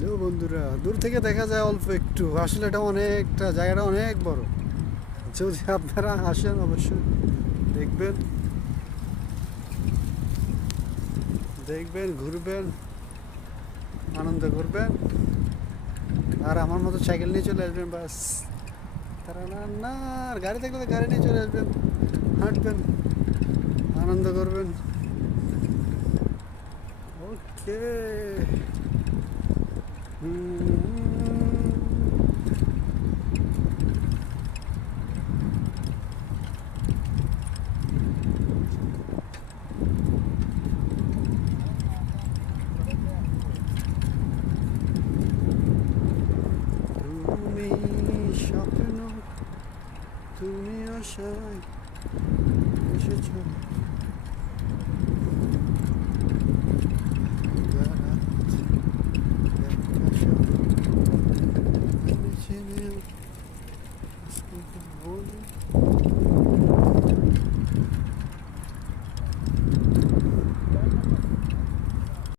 Hello বন্ধুরা, দূর থেকে দেখা যায় অল্প একটু, আসলে এটা অনেকটা, জায়গাটা অনেক বড়। যদি আপনারা আসেন অবশ্যই দেখবেন, ঘুরবেন, আনন্দ করবেন, আর আমার মতো সাইকেল নিয়ে চলে আসবেন বাস। তারা না না, আর গাড়ি থাকলে তো গাড়ি নিয়ে চলে আসবেন, হাঁটবেন, আনন্দ করবেন। ওকে। তুমি স্বপ্ন, তুমি আশায় এসেছো।